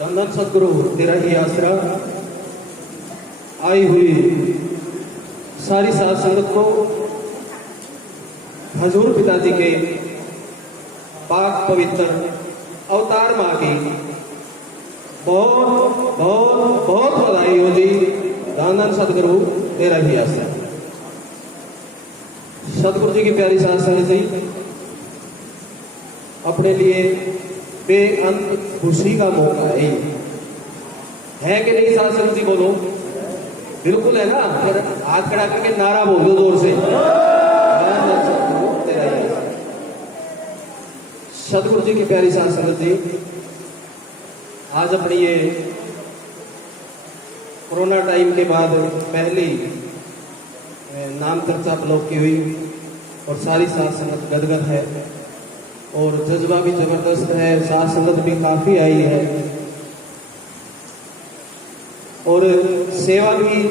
धन सदगुरु तेरा ही आसरा। आई हुई सारी साध संगत को हजूर पिताजी के पाक पवित्र अवतार माँ की बहुत बहुत बहुत बधाई हो जी। धन सदगुरु तेरा ही आसरा। सतगुरु जी की प्यारी साध संगत जी, अपने लिए बेअंत खुशी का मौका है कि नहीं? साध संगत जी बोलो, बिल्कुल है ना? फिर हाथ खड़ा करके नारा बोल दो जोर से। सतगुरु जी की प्यारी साध संगत जी, आज अपनी ये कोरोना टाइम के बाद पहली नाम चर्चा ब्लॉक की हुई और सारी साध संगत गदगद है और जज्बा भी जबरदस्त है। साध संगत भी काफी आई है और सेवा भी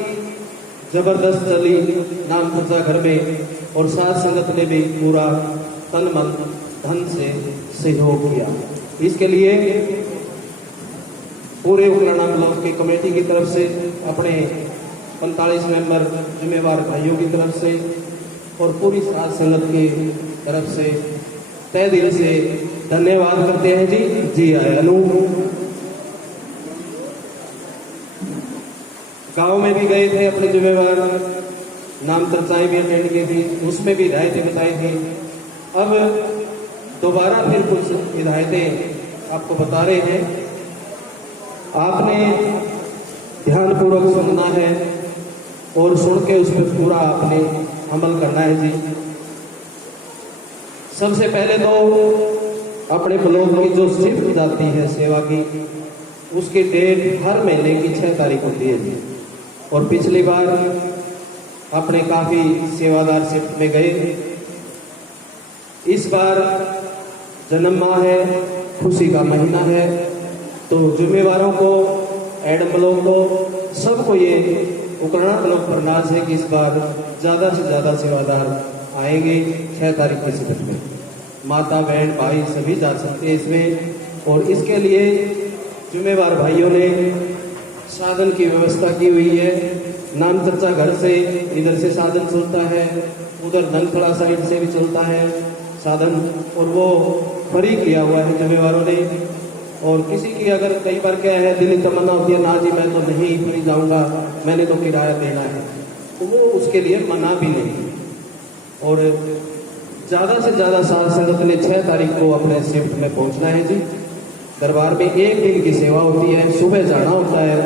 जबरदस्त चली नाम चर्चा घर में, और साध संगत ने भी पूरा तन मन धन से सहयोग किया। इसके लिए पूरे उकलाना ब्लॉक की कमेटी की तरफ से, अपने 45 मेंबर जिम्मेवार भाइयों की तरफ से और पूरी साध संगत की तरफ से तहे दिल से धन्यवाद करते हैं जी। जी आयानु। गांव में भी गए थे, अपने जिम्मेवार नाम चर्चाएं भी अटेंड की थी, उसमें भी हिदायतें बताई थी। अब दोबारा फिर कुछ हिदायतें आपको बता रहे हैं, आपने ध्यानपूर्वक सुनना है और सुन के उस पर पूरा आपने अमल करना है जी। सबसे पहले तो अपने ब्लॉक की जो शिफ्ट जाती है सेवा की, उसकी डेट हर महीने की 6 तारीख होती है जी। और पिछली बार अपने काफी सेवादार शिफ्ट में गए। इस बार जन्म माह है, खुशी का महीना है, तो जिम्मेवारों को, एडम ब्लॉक को, सबको ये उकरणा ब्लॉक पर नाज है कि इस बार ज्यादा से ज्यादा सेवादार आएंगे 6 तारीख के शिविर में। माता बहन भाई सभी जा सकते हैं इसमें, और इसके लिए जिम्मेवार भाइयों ने साधन की व्यवस्था की हुई है। नाम चर्चा घर से इधर से साधन चलता है, उधर धनखड़ा साइड से भी चलता है साधन, और वो फ्री किया हुआ है जिम्मेवारों ने। और किसी की अगर कई बार क्या है, दिली तमन्ना होती है, ना जी मैं तो नहीं फ्री जाऊंगा, मैंने तो किराया देना है, तो वो उसके लिए मना भी नहीं। और ज्यादा से ज्यादा साध संगत ने 6 तारीख को अपने शिफ्ट में पहुंचना है जी। दरबार में 1 दिन की सेवा होती है, सुबह जाना होता है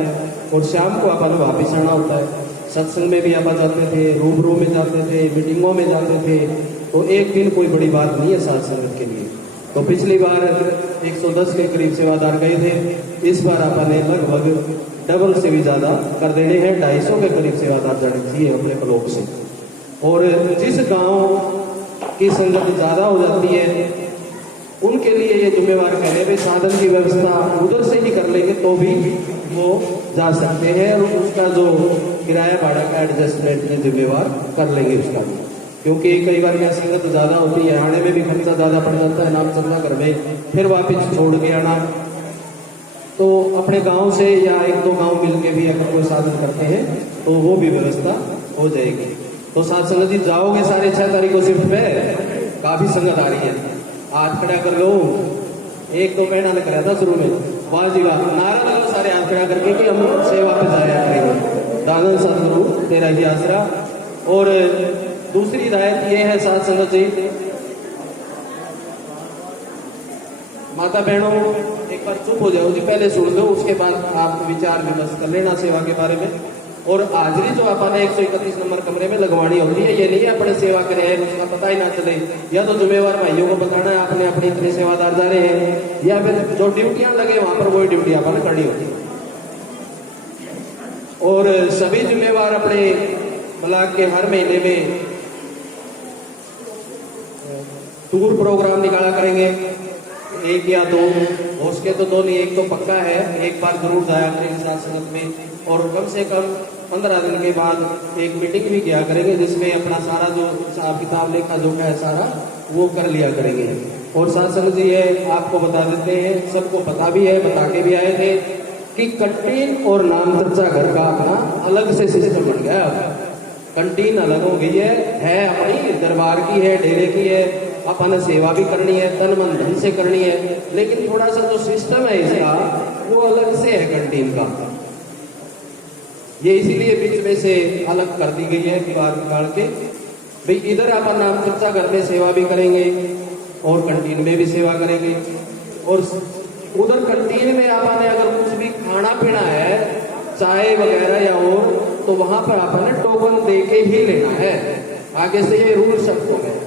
और शाम को अपन वापिस आना होता है। सत्संग में भी आप जाते थे, रूबरू में जाते थे, मीटिंगों में जाते थे, तो 1 दिन कोई बड़ी बात नहीं है साध संगत के लिए। तो पिछली बार 110 के करीब सेवादार गए थे, इस बार आपने लगभग डबल से भी ज्यादा कर देने हैं, 250 के करीब सेवादार जाने चाहिए अपने ब्लॉक से। और जिस गांव की संगत ज्यादा हो जाती है, उनके लिए ये जिम्मेवार कह रहे हैं साधन की व्यवस्था उधर से ही कर लेंगे तो भी वो जा सकते हैं, और उसका जो किराया भाड़ा का एडजस्टमेंट है जिम्मेवार कर लेंगे उसका भी। क्योंकि कई बार क्या संगत ज्यादा होती है, आने में भी खर्चा ज्यादा पड़ जाता है नाम चंदा घर में, फिर वापस छोड़ के आना। तो अपने गांव से या 1-2 गांव मिलके भी अगर कोई साधन करते हैं तो वो भी व्यवस्था हो जाएगी। तो साथ संगत जी जाओगे सारे 6 तारीख को शिफ्ट पे? काफी संगत आ रही है, हाथ खड़ा कर लो। 1-2 महीना लग रहा था शुरू में, वाह जी वाह, नारा लगाओ सारे हाथ खड़ा करके कि हम सेवा पे जाया करेंगे। दादन सतगुरु तेरा ही आसरा। और दूसरी हिदायत ये है साध संगत जी, माता बहनों एक बार चुप हो जाओ जी, पहले सुन लो, उसके बाद आप विचार विमर्श कर लेना सेवा के बारे में। और हाजिरी जो अपन 131 नंबर कमरे में लगवानी होती है, ये नहीं है अपने सेवा करे हैं उसका पता ही ना चले, या तो जिम्मेवार भाइयों को बताना है आपने अपने इतने सेवादार जा रहे हैं, या फिर जो ड्यूटियां लगे वहां पर वही ड्यूटी अपन करनी होती है। और सभी जिम्मेवार अपने ब्लॉक के हर महीने में टूर प्रोग्राम निकाला करेंगे, 1 या 2, हो सके तो 2 नहीं, 1 तो पक्का है, एक बार जरूर जाया करेंगे साथ संगत में। और कम से कम 15 दिन के बाद एक मीटिंग भी किया करेंगे, जिसमें अपना सारा जो हिसाब किताब लेखा जोखा है सारा वो कर लिया करेंगे। और शासन जी है, आपको बता देते हैं, सबको पता भी है, बता के भी आए थे कि कंटीन और नाम चर्चा घर का अपना अलग से सिस्टम बन गया। कंटीन अलग हो गई है अपनी दरबार की है, डेरे की है, अपन सेवा भी करनी है, तन मन धन से करनी है, लेकिन थोड़ा सा जो सिस्टम है इसका वो अलग से है कंटीन का। ये इसीलिए बीच में से अलग कर दी गई है दीवार निकाल के, भाई इधर अपन नाम चर्चा घर में सेवा भी करेंगे और कंटीन में भी सेवा करेंगे, और उधर कंटीन में अपन अगर कुछ भी खाना पीना है, चाय वगैरह या और, तो वहां पर अपन टोकन दे के ही लेना है। आगे से ये रूल सख्त हो गए।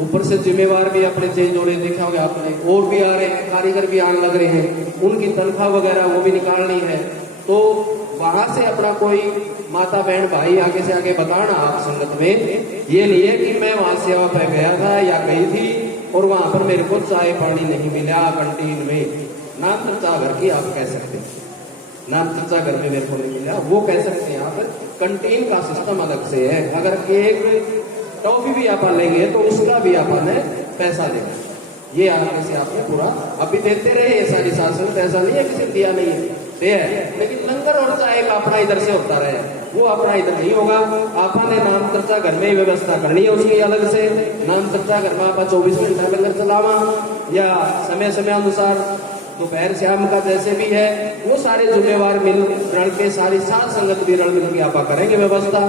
ऊपर से जिम्मेवार भी अपने चेंज हो रहे, देखा होगा आपने, और भी आ रहे हैं, कारीगर भी आने लग रहे हैं, उनकी तनख्वाह वगैरह वो भी निकालनी है। तो वहां से अपना कोई माता बहन भाई आगे से आगे बताना आप संगत में, ये नहीं है कि मैं वहां सेवा पे गया था या गई थी और वहां पर मेरे को चाय पानी नहीं मिला कंटीन में। नाम चर्चा घर की आप कह सकते हैं, नाम चर्चा घर में मेरे को नहीं मिला, वो कह सकते हैं आप। कंटीन का सिस्टम अलग से है। अगर एक टॉफी भी आप लेंगे तो उसका भी अपन है पैसा देना। ये आगे से आपने पूरा अभी देते रहे, ये सारी शासन ऐसा नहीं है किसी दिया नहीं है, दे है, लेकिन लंगर और चाय का अपना इधर से होता रहे, वो अपना इधर नहीं होगा। आपने नाम चर्चा घर में ही व्यवस्था करनी है उसकी अलग से। नाम चर्चा घर में आप 24 घंटा लंगर चलावा या समय समय अनुसार दोपहर शाम का जैसे भी है, वो सारे जिम्मेवार मिल रल के सारी साथ संगत भी रल मिल के आप करेंगे व्यवस्था।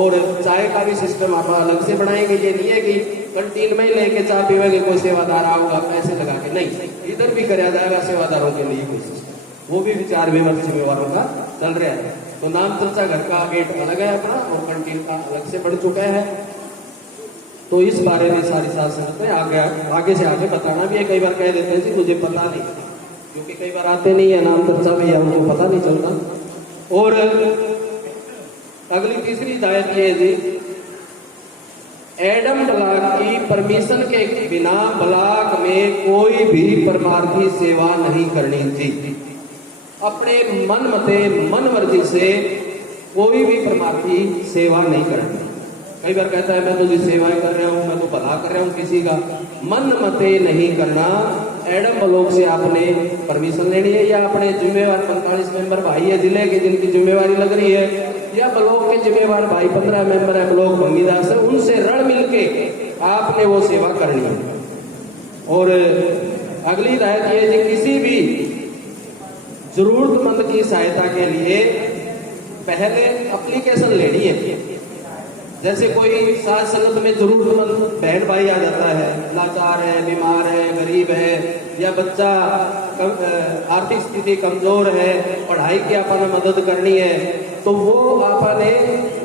और चाय का भी सिस्टम आप अलग से बनाएंगे। ये नहीं है कि कंटीन में ही लेके चाय पीवेंगे, कोई सेवादार आऊंगा पैसे लगा के, नहीं, इधर भी कराया जाएगा सेवादारों के लिए कोई सिस्टम, वो भी विचार विमर्श जिम्मेवारों का चल रहा है। तो नाम चर्चा घर का गेट अलग है अपना और कंटीन का अलग से बढ़ चुका है। तो इस बारे में सारी साथ संगत में आगे से आगे बताना भी है। कई बार कह देते हैं जी मुझे पता नहीं, क्योंकि कई बार आते नहीं है नाम चर्चा में या उनको पता नहीं चलता। और अगली तीसरी हिदायत ये है जी, एडम ब्लॉक की परमिशन के बिना ब्लॉक में कोई भी परमार्थी सेवा नहीं करनी थी। अपने मन मते मन मर्जी से कोई भी परमार्थी सेवा नहीं करनी। कई बार कहता है मैं तो जी सेवाएं कर रहा हूं, मैं तो भला कर रहा हूं किसी का, मन मते नहीं करना। एडम ब्लॉक से आपने परमिशन लेनी है, या अपने जिम्मेवार 45 मेंबर भाई है जिले के जिनकी जिम्मेवारी लग रही है, या ब्लॉक के जिम्मेवार भाई 15 मेंबर है ब्लॉक भंगीदास है, उनसे रण मिलके आपने वो सेवा करनी है। और अगली हिदायत ये है, किसी भी जरूरतमंद की सहायता के लिए पहले एप्लीकेशन लेनी है। जैसे कोई साथ संगत में जरूरतमंद बहन भाई आ जाता है, लाचार है, बीमार है, गरीब है, या बच्चा आर्थिक स्थिति कमजोर है, पढ़ाई की आपने मदद करनी है, तो वो आपने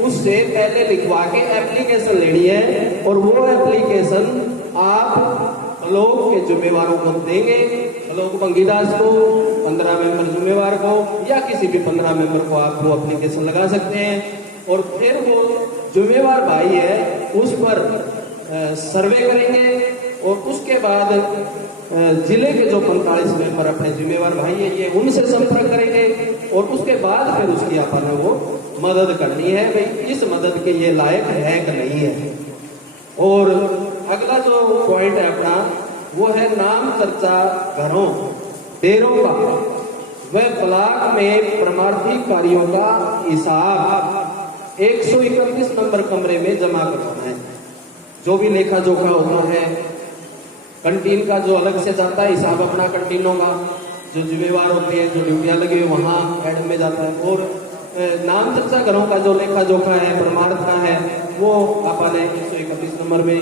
उससे पहले लिखवा के एप्लीकेशन लेनी है। और वो एप्लीकेशन आप ब्लॉक के जिम्मेवारों को देंगे, ब्लॉक भंगीदास को, 15 मेंबर जिम्मेवार को, या किसी भी 15 मेंबर को आप वो एप्लीकेशन लगा सकते हैं। और फिर वो जिम्मेवार भाई है उस पर सर्वे करेंगे, और उसके बाद जिले के जो 45 मेंबर अपने जिम्मेवार भाई है ये उनसे संपर्क करेंगे, और उसके बाद फिर उसकी अपन वो मदद करनी है, भाई इस मदद के ये लायक है कि नहीं है। और अगला जो पॉइंट है अपना वो है नाम चर्चा घरों डेरों का वह ब्लॉक में परमार्थी कार्यों का हिसाब 131 नंबर कमरे में जमा करवाना है। जो भी लेखा जोखा होता है, कंटीन का जो अलग से जाता है हिसाब अपना कंटीनों का, जो जिम्मेवार होते हैं, जो ड्यूटियां लगी हुई वहाँ एडम में जाता है। और नाम चर्चा घरों का जो लेखा जोखा है, परमार्थ का है, वो अपन 131 नंबर में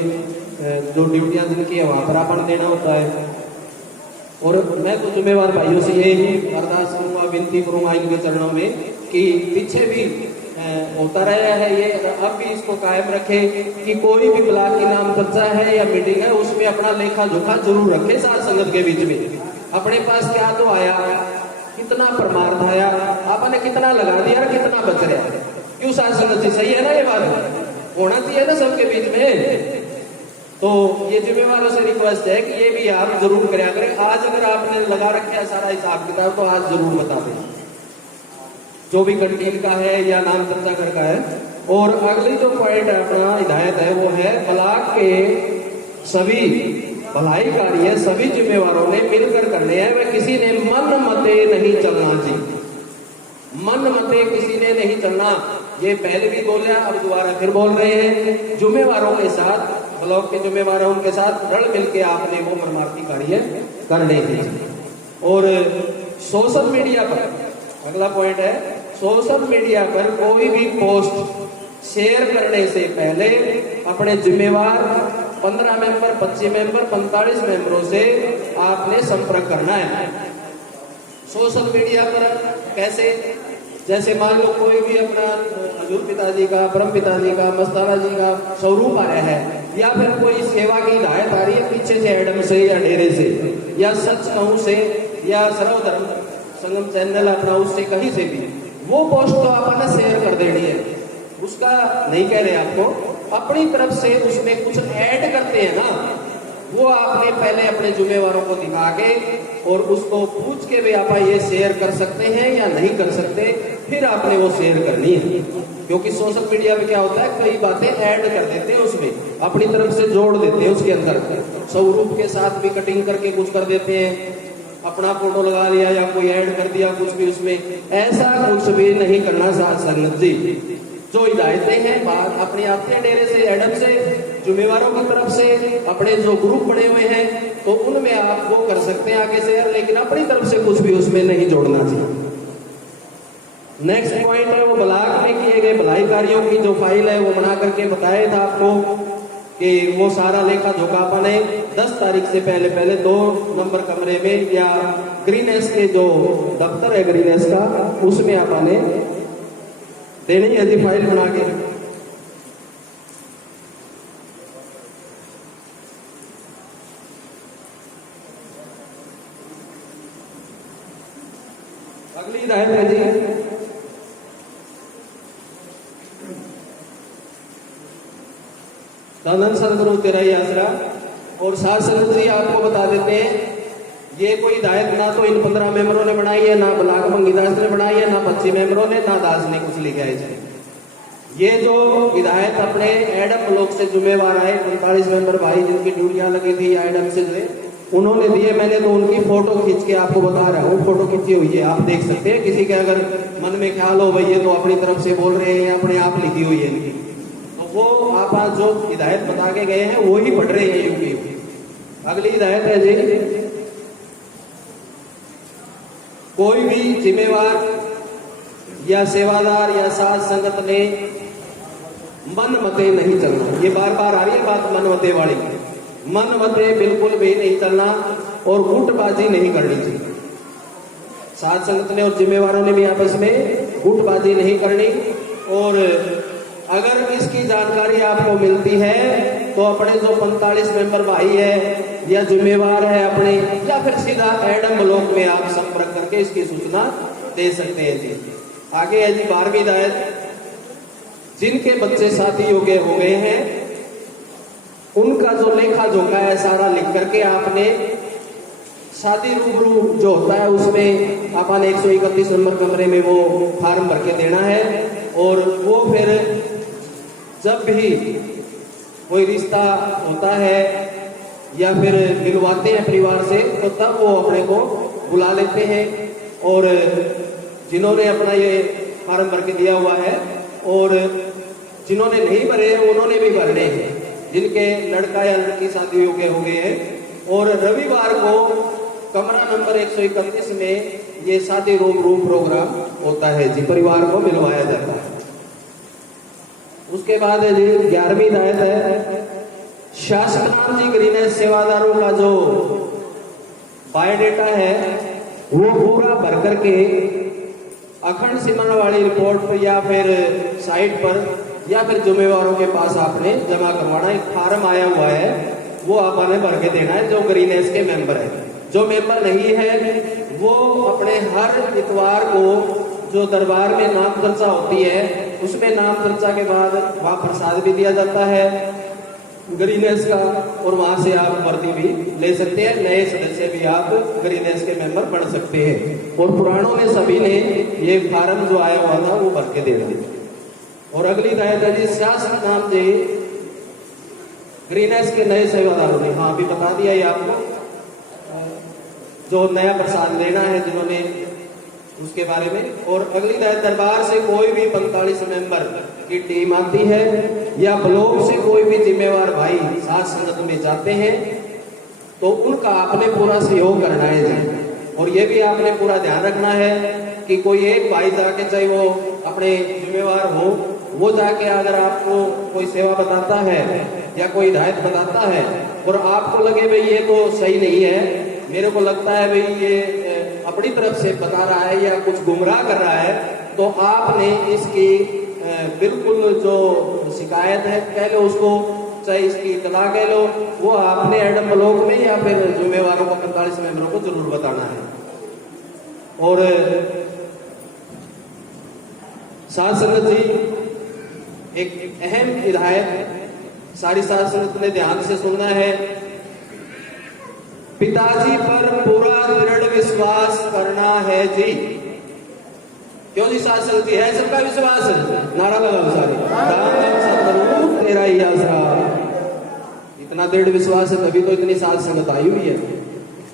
जो ड्यूटियां जिनकी है वहां पर अपन देना होता है। और मैं तो जिम्मेवार भाइयों से यही अरदास करूंगा, विनती करूंगा इनके चरणों में कि पीछे भी होता रहा है ये, अब भी इसको कायम रखे कि कोई भी ब्लॉक की नाम चर्चा है या मीटिंग है उसमें अपना लेखा जोखा जरूर रखे सार संगत के बीच में। अपने पास क्या तो आया, कितना परमार्थ आया, आपने कितना लगा दिया और कितना बच रहा है, क्यों सार संगत जी? सही है ना, ये बात होना चाहिए ना सबके बीच में। तो ये जिम्मेवारों से रिक्वेस्ट है कि ये भी आप जरूर कराया करें। आज अगर आपने लगा रखा है सारा हिसाब किताब तो आज जरूर बता दें, जो भी कंटीन का है या नाम चर्चा घर का है। और अगली जो पॉइंट है अपना हिदायत है वो है ब्लॉक के सभी भलाई कार्य सभी जिम्मेवारों ने मिलकर करने हैं। वह किसी ने मन मते नहीं चलना जी, मन मते किसी ने नहीं चलना। ये पहले भी बोला, अब दोबारा फिर बोल रहे हैं। जिम्मेवारों के साथ, ब्लॉक के जिम्मेवारों के साथ रल मिलके आपने वो मर्मार्थी कार्य करने हैं। और सोशल मीडिया पर अगला पॉइंट है, सोशल मीडिया पर कोई भी पोस्ट शेयर करने से पहले अपने जिम्मेवार 15 मेंबर, 25 मेंबर, 45 मेंबरों से आपने संपर्क करना है। सोशल मीडिया पर कैसे, जैसे मान लो कोई भी अपना हजूर पिताजी का, परम पिताजी का, मस्ताना जी का स्वरूप आ रहा है, या फिर कोई सेवा की हिदायत आ रही है पीछे से एडम से या डेरे से या सच कहूं से या सर्वधर्म संगम चैनल अपना उससे कहीं से भी, वो पोस्ट तो आपने शेयर कर देनी है। उसका नहीं कह रहे आपको, अपनी तरफ से उसमें कुछ ऐड करते हैं ना, वो आपने पहले अपने जिम्मेवारों को दिखा के और उसको पूछ के भी आप ये शेयर कर सकते हैं या नहीं कर सकते, फिर आपने वो शेयर करनी है। क्योंकि सोशल मीडिया में क्या होता है, कई बातें ऐड कर देते हैं उसमें, अपनी तरफ से जोड़ देते हैं उसके अंदर, स्वरूप के साथ भी कटिंग करके कुछ कर देते हैं, अपना फोटो लगा लिया या कोई ऐड कर दिया कुछ भी उसमें। ऐसा कुछ भी नहीं करना साथ संगत जी। जो हिदायतें हैं बात अपने आपके डेरे से, एडम से, जिम्मेवारों की तरफ से, अपने जो ग्रुप बने हुए हैं तो उनमें आप वो कर सकते हैं आगे शेयर, लेकिन अपनी तरफ से कुछ भी उसमें नहीं जोड़ना चाहिए। नेक्स्ट पॉइंट है वो ब्लॉक में किए गए भलाई कार्यों की जो फाइल है वो बना करके बताया था आपको कि वो सारा लेखा जोखा अपने 10 तारीख से पहले 2 नंबर कमरे में या ग्रीनेस के जो दफ्तर है ग्रीनेस का, उसमें आपने देनी है जी फाइल बना के। अगली हिदायत है जी, धन सदगुरु तेरा ही आसरा। और साथ संगत जी आपको बता देते हैं, ये कोई हिदायत ना तो इन 15 मेंबरों ने बनाई है, ना ब्लाक मंगीदास ने बनाई है, ना 25 मेंबरों ने, ना दास ने कुछ लिखा है। ये जो हिदायत अपने एडम ब्लॉक से जिम्मेवार आए 45 मेंबर भाई जिनकी ड्यूटियां लगी थी एडम से जो उन्होंने दिए, मैंने तो उनकी फोटो खींच के आपको बता रहा हूँ, फोटो खींची हुई है, आप देख सकते हैं। किसी के अगर मन में ख्याल हो भाई ये तो अपनी तरफ से बोल रहे हैं या अपने आप लिखी हुई है इनकी, तो वो आप आज जो हिदायत बता के गए हैं वो ही पढ़ रहे हैं यूपी। अगली हिदायत है जी, कोई भी जिम्मेवार या सेवादार या साध संगत ने मन मते नहीं चलना। ये बार बार आ रही है बात मन मते वाली, मन मते बिल्कुल भी नहीं चलना और गुटबाजी नहीं करनी चाहिए। साध संगत ने और जिम्मेवारों ने भी आपस में गुटबाजी नहीं करनी। और अगर इसकी जानकारी आपको मिलती है तो अपने जो 45 मेंबर भाई है या जिम्मेवार है अपने, या फिर सीधा एडम ब्लॉक में आप संपर्क करके इसकी सूचना दे सकते हैं जी। आगे है जी 12वीं हिदायत, जिनके बच्चे शादी योग्य हो गए हैं उनका जो लेखा जोखा है सारा लिख करके आपने शादी रूबरू जो होता है उसमें आपने 131 नंबर कमरे में वो फार्म भर के देना है। और वो फिर जब भी कोई रिश्ता होता है या फिर मिलवाते हैं परिवार से तो तब वो अपने को बुला लेते हैं। और जिन्होंने अपना ये फार्म भर के दिया हुआ है और जिन्होंने नहीं भरे हैं उन्होंने भी भरने हैं, जिनके लड़का या लड़की शादी योग्य हो गए हैं। और रविवार को कमरा नंबर 131 में ये शादी रूबरू प्रोग्राम होता है जी, परिवार को मिलवाया जाता है। उसके बाद है जी 11वीं हिदायत है, शासनाम जी ग्रीनेस सेवादारों का जो बायोडेटा है वो पूरा भर करके अखंड सिमरण वाली रिपोर्ट पर या फिर साइट पर या फिर जिम्मेवारों के पास आपने जमा करवाना। एक फार्म आया हुआ है वो आपने भर के देना है जो ग्रीनेस के मेंबर है। जो मेंबर नहीं है वो अपने हर इतवार को जो दरबार में नाम चर्चा होती है उसमें नाम चर्चा के बाद वहाँ प्रसाद भी दिया जाता है ग्रीनेस का, और वहां से आप वर्दी भी ले सकते हैं। नए सदस्य भी आप ग्रीनेस के मेंबर बन सकते हैं। और पुराणों में सभी ने ये फार्म जो आया हुआ था वो भर के देना। और अगली हिदायत है जी शासन नाम जी ग्रीनहाउस के नए सेवादारों ने, हाँ अभी बता दिया ये आपको, जो नया प्रसाद लेना है जिन्होंने, उसके बारे में। और अगली दरबार से कोई भी 45 मेंबर की टीम आती है या ब्लॉक से कोई भी जिम्मेवार भाई साथ संगत में जाते हैं तो उनका आपने पूरा सहयोग करना है जी। और ये भी आपने पूरा ध्यान रखना है कि कोई एक भाई जाके, चाहे वो अपने जिम्मेवार हो, वो जाके अगर आपको कोई सेवा बताता है या कोई हिदायत बताता है और आपको लगे भाई ये तो सही नहीं है, मेरे को लगता है भाई ये अपनी तरफ से बता रहा है या कुछ गुमराह कर रहा है, तो आपने इसकी बिल्कुल जो शिकायत है कह लो उसको, चाहे इसकी इतला कह लो, वो आपने एडम ब्लॉक में या फिर जिम्मेवारों को 45 मेंबरों को जरूर बताना है। और साथ संगत जी एक अहम हिदायत सारी साथ संगत ने ध्यान से सुनना है। पिताजी पर पूरा दृढ़ विश्वास करना है जी। क्यों जी साथ संगत जी, है सबका विश्वास? नारा लगा सारे, राम सतगुरु तेरा ही आसरा। इतना दृढ़ विश्वास है तभी तो इतनी साथ संगत आई हुई है।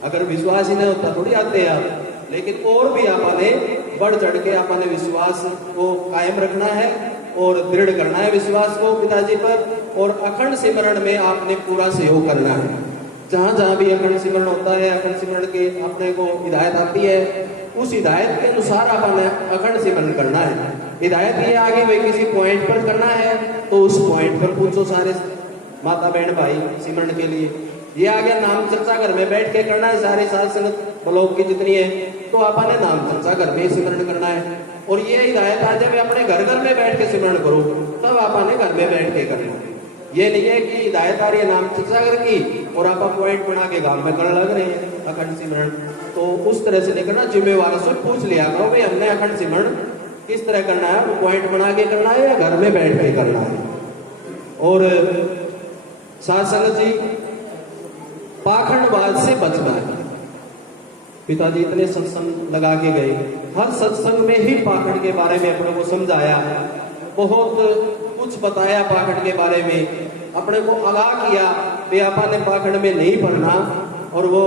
अगर विश्वास ही नहीं होता थोड़ी आते आप। लेकिन और भी आपने बढ़ चढ़ के आपने विश्वास को कायम रखना है और दृढ़ करना है विश्वास को पिताजी पर। और अखंड सिमरण में आपने पूरा सहयोग करना है। जहां जहां भी अखंड सिमरण होता है, अखंड सिमरण के अपने को हिदायत आती है, उस हिदायत के अनुसार आपने अखंड सिमरण करना है। हिदायत ये आगे भाई किसी पॉइंट पर करना है तो उस पॉइंट पर पूछो सारे माता बहन भाई सिमरण के लिए। ये आगे नाम चर्चा घर में बैठ के करना है, सारे साथ संगत ब्लॉक की जितनी है तो आपने नाम चर्चा घर में सिमरण करना है। और ये हिदायत आ जाए अपने घर घर में बैठ के सिमरण करो, तब आपने घर में बैठ के करना है। ये नहीं है कि हिदायत आ रही है नाम चर्चा घर की और आप पॉइंट बना के गांव में करने लग रहे हैं अखंड सिमरण, तो उस तरह से नहीं करना। जिम्मेवार से पूछ लिया करो भाई हमने अखंड सिमरण किस तरह करना है, वो पॉइंट बना के करना है या घर में बैठ के करना है। और साथ संगत जी पाखंडवाद से बचना है। पिताजी इतने सत्संग लगा के गए, हर सत्संग में ही पाखंड के बारे में अपने को समझाया, बहुत कुछ बताया पाखंड के बारे में, अपने को आगाह किया कि आपने पाखंड में नहीं पढ़ना। और वो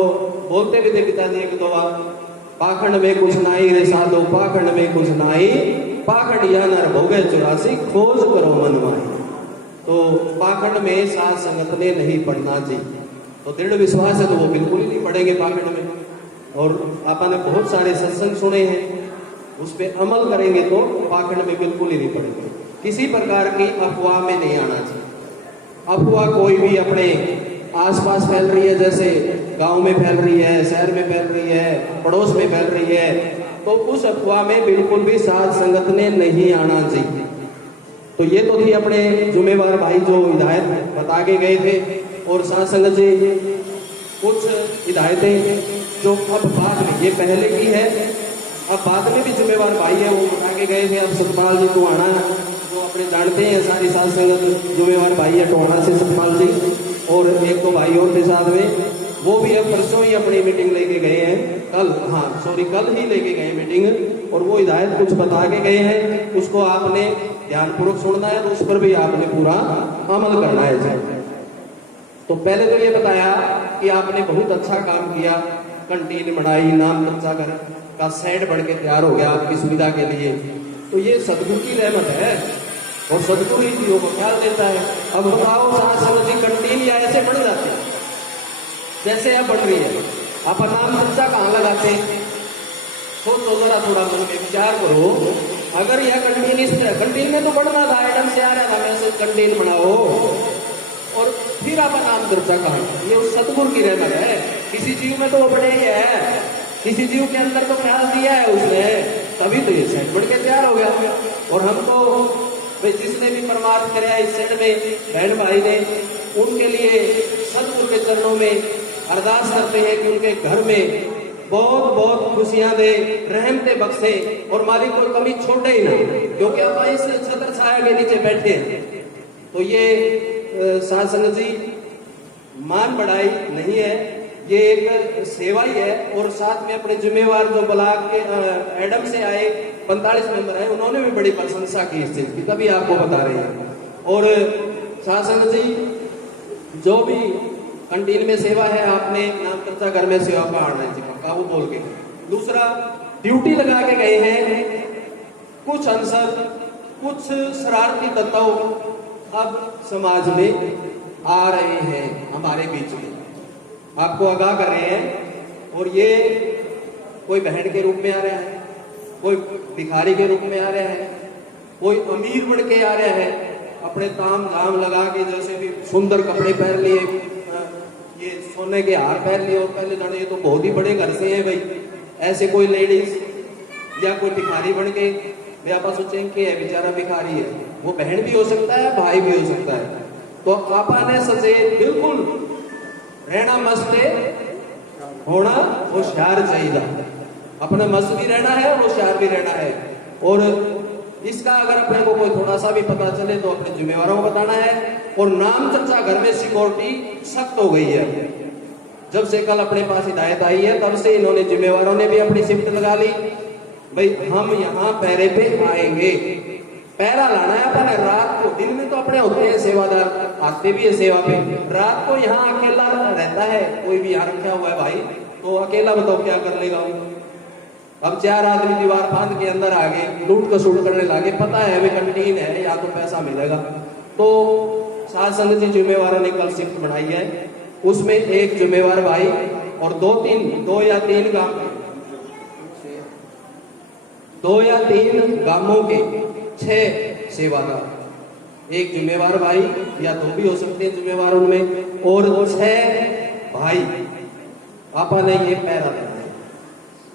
बोलते भी थे पिताजी एक दो बार, पाखंड में कुछ नाई रे साधो, पाखंड में कुछ नाई, पाखंड या नर भोगे 84 खोज करो मनवाई। तो पाखंड में साथ संगत ने नहीं पढ़ना चाहिए। तो दृढ़ विश्वास है तो वो बिल्कुल ही नहीं पढ़ेंगे पाखंड में। और आपने बहुत सारे सत्संग सुने हैं, उस पर अमल करेंगे तो पाखंड में बिल्कुल ही नहीं पढ़ेंगे। किसी प्रकार की अफवाह में नहीं आना चाहिए। अफवाह कोई भी अपने आसपास फैल रही है, जैसे गांव में फैल रही है, शहर में फैल रही है, पड़ोस में फैल रही है, तो उस अफवाह में बिल्कुल भी साथ संगत ने नहीं आना चाहिए। तो ये तो थी अपने जिम्मेवार भाई जो हिदायत बता के गए थे। और साथ संगत जी कुछ हिदायतें जो अब बाद में, ये पहले की है, अब बाद में भी जिम्मेवार भाई है वो बता के गए थे। अब सतपाल जी टोहाना जो अपने जानते हैं, सारी साथ संगत जिम्मेवार भाई है टोहाना से सतपाल जी, और एक दो भाई और थे साथ में, वो भी अब परसों ही अपनी मीटिंग लेके गए हैं, कल ही लेके गए मीटिंग। और वो हिदायत कुछ बता के गए हैं, उसको आपने ध्यानपूर्वक सुनना है, तो उस पर भी आपने पूरा अमल करना है। तो पहले तो ये बताया कि आपने बहुत अच्छा काम किया, कंटीन बनाई, नाम चर्चा घर का सेट बन के तैयार हो गया आपकी सुविधा के लिए। तो ये सदगुरु की रहमत है और सदगुरु ही जीवों को ख्याल देता है। अब बताओ साथ संगत जी कंटीन या ऐसे बन जाते हैं जैसे अब बढ़ रही है, आप नाम चर्चा कहाँ लगाते हैं? सोचो जरा, थोड़ा मन में विचार करो। अगर यह कंटीन इस तरह, कंटीन में तो बढ़ना था, आइटम से आ रहा था, मैं कंटीन बनाओ और फिर आप नाम चर्चा कहा। ये उस सतगुरु की रहमत है। किसी जीव में तो वो बड़े ही है, किसी जीव के अंदर तो ख्याल दिया है उसने, तभी तो ये सेट बढ़ के तैयार हो गया। और हम तो जिसने भी परमार्थ कराया इस सेट में बहन भाई ने, उनके लिए सतगुरु के चरणों में अरदास करते हैं कि उनके घर में बहुत बहुत खुशियां दे, रहमतें बख्शे और मालिक को कभी छोड़े ही ना, क्योंकि आप इस छत्र छाया के नीचे बैठे हैं। तो ये साथ संगत जी मान बढ़ाई नहीं है, ये एक सेवा ही है। और साथ में अपने जिम्मेवार जो ब्लॉक के एडम से आए 45 मेंबर है, उन्होंने भी बड़ी प्रशंसा की इस चीज की, तभी आपको बता रहे हैं। और साथ संगत जी जो भी कैंटीन में सेवा है, आपने नाम चर्चा घर में सेवा का आना है जी, पक्का वो बोल के। दूसरा, ड्यूटी लगा के गए हैं, कुछ अनसर, कुछ शरारती तत्व अब समाज में आ रहे हैं हमारे बीच में, आपको आगाह कर रहे हैं। और ये कोई बहन के रूप में आ रहा है, कोई भिखारी के रूप में आ रहा है, कोई अमीर बन के आ रहा है, अपने ताम झाम लगा के, जैसे भी सुंदर कपड़े पहन लिए, ये सोने के हार पहन लिए, और पहले जाने ये तो बहुत ही बड़े घर से है भाई, ऐसे कोई लेडीज या कोई भिखारी बन के, वे आप सोचेंगे कि बेचारा भिखारी है, वो बहन भी हो सकता है, भाई भी हो सकता है। तो आपा ने सचेत बिल्कुल रहना मस्त है, होना होशियार चाहिए, अपने मस्त भी रहना है और होशियार भी रहना है। और इसका अगर अपने को कोई थोड़ा सा भी पता चले तो अपने जिम्मेवारों को बताना है। और नाम चर्चा घर में सिक्योरिटी सख्त हो गई है, जब से कल अपने पास हिदायत आई है तब से इन्होंने जिम्मेवारों ने भी अपनी शिफ्ट लगा ली, भाई हम यहाँ पहरे पे आएंगे, पहरा लाना है अपने रात को। दिन में तो अपने होते हैं सेवादार, आते भी है सेवा पे, रात को यहाँ अकेला रहता है, कोई भी यहाँ रखा हुआ है भाई, तो अकेला बताओ क्या कर लेगा वो। अब 4 आदमी दीवार फांद के अंदर आ गए, लूट कसूट करने लगे, पता है वे कैंटीन है, या तो पैसा मिलेगा। तो साथ संगत जी जिम्मेवारों ने कल शिफ्ट बनाई है, उसमें एक जिम्मेवार भाई और 2 या 3 गांवों के 6 सेवादार, एक जिम्मेवार भाई या 2 भी हो सकते हैं जिम्मेवार उनमें, और 6 भाई आपा ने ये पहरा देना है।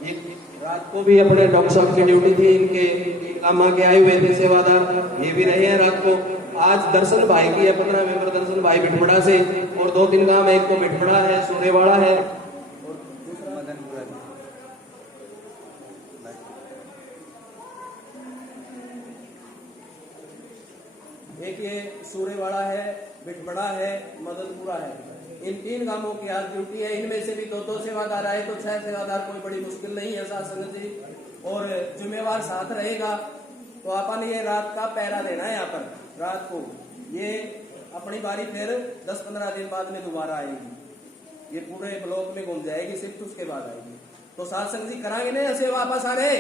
ये रात को भी अपने डॉक्टर साहब की ड्यूटी थी, इनके कामा के आए हुए थे सेवादार, ये भी रहे हैं रात को। आज दर्शन भाई की है 15 मेंबर, दर्शन भाई बिठमड़ा से, और 2-3 गांव, एक तो बिठमड़ा है, सूरेवाड़ा है, एक ये सूरेवाड़ा है, बिठमड़ा है, मदनपुरा है। इन 3 गांवों की आज ड्यूटी है। इनमें से भी 2-2 सेवादार आए तो 6 सेवादार कोई बड़ी मुश्किल नहीं है साथ संगत जी, और जिम्मेवार साथ रहेगा। तो अपन ये रात का पहरा देना है, यहाँ पर रात को। ये अपनी बारी फिर 10-15 दिन बाद में दोबारा आएगी, ये पूरे ब्लॉक में घूम जाएगी, सिर्फ उसके बाद आएगी। तो साथ संगत जी कराएंगे नहीं सेवा, वापस आ रहे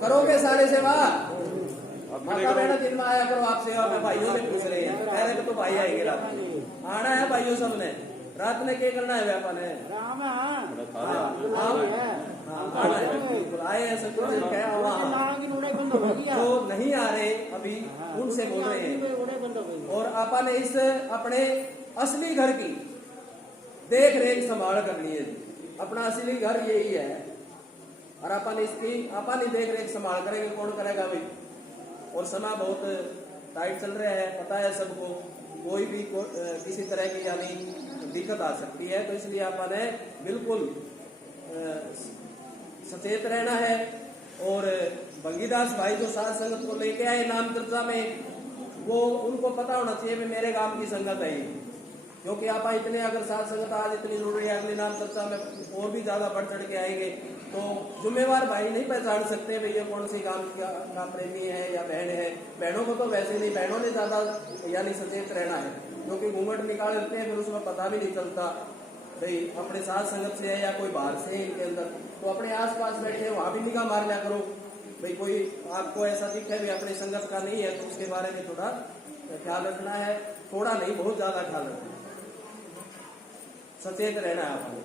करोगे सारे सेवा, माता बहना दिन में आया करो आप सेवा में। भाइयों से पूछ रहे हैं, पहले तो भाई आएंगे, रात आना है भाइयों सब ने, रात में क्या करना है व्यापार है, आए हैं सब जो नहीं आ रहे अभी उनसे बोल रहे हैं। और आपा ने इस अपने असली घर की देख रेख संभाल करनी है, अपना असली घर यही है, और अपन इसकी अपन ही देख रेख संभाल करेंगे, कौन करेगा भाई। और समय बहुत टाइट चल रहा है, पता है सबको, कोई भी किसी तरह की यानी दिक्कत आ सकती है, तो इसलिए अपन ने बिल्कुल सचेत रहना है। और बंगीदास भाई जो साध संगत को लेके आए नाम चर्चा में, वो उनको पता होना चाहिए कि मेरे गांव की संगत है, क्योंकि आप इतने अगर साध संगत आज इतनी जरूरी है, अगली नाम चर्चा में और भी ज्यादा बढ़ चढ़ के आएंगे, तो जिम्मेवार भाई नहीं पहचान सकते भैया कौन सी गांव का प्रेमी है या बहन है। बहनों को तो वैसे नहीं, बहनों ने ज्यादा यानी सचेत रहना है, क्योंकि घूंघट निकाल लेते हैं, फिर उसमें पता भी नहीं चलता भाई अपने साथ संगत से है या कोई बाहर से है इनके अंदर। तो अपने आसपास बैठे वहां भी निगाह मार लिया करो भाई, कोई आपको ऐसा दिखे भी अपनी संगत का नहीं है, तो उसके बारे में थोड़ा ख्याल रखना है, थोड़ा नहीं बहुत ज्यादा ख्याल रखना है, सचेत रहना है आपको।